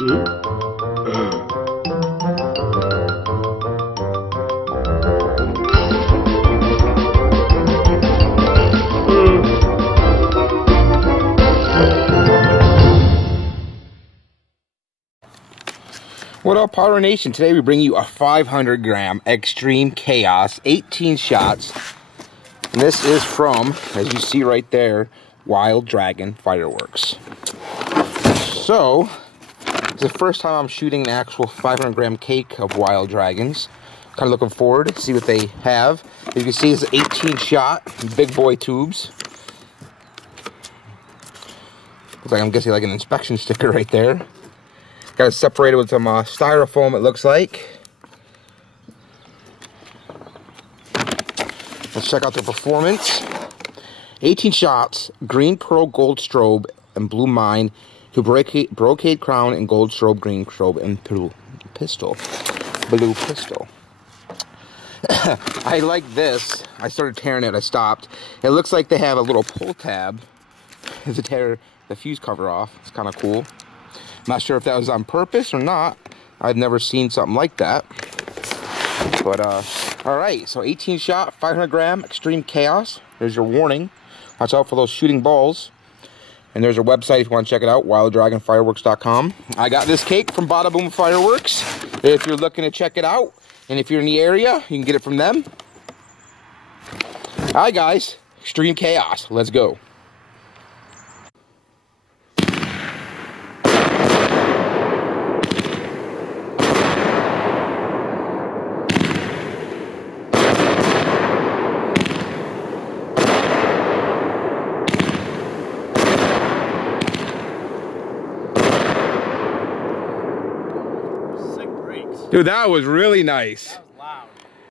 What up, Pyro Nation? Today we bring you a 500 gram Extreme Chaos, 18 shots. And this is from, as you see right there, Wild Dragon Fireworks. So, it's the first time I'm shooting an actual 500 gram cake of Wild Dragons. Kind of looking forward to see what they have. As you can see, it's 18 shot, big boy tubes. Looks like, I'm guessing, like an inspection sticker right there. Got it separated with some styrofoam, it looks like. Let's check out the performance. 18 shots, green pearl gold strobe and blue mine to brocade crown and gold strobe, green strobe and blue pistol. I like this. I started tearing it, I stopped. It looks like they have a little pull tab to tear the fuse cover off. It's kind of cool. Not sure if that was on purpose or not. I've never seen something like that. But, alright, so 18 shot, 500 gram, Extreme Chaos. There's your warning. Watch out for those shooting balls. And there's our website if you want to check it out, wilddragonfireworks.com. I got this cake from Badaboom Fireworks. If you're looking to check it out, and if you're in the area, you can get it from them. Alright, guys, Extreme Chaos. Let's go. Dude, that was really nice.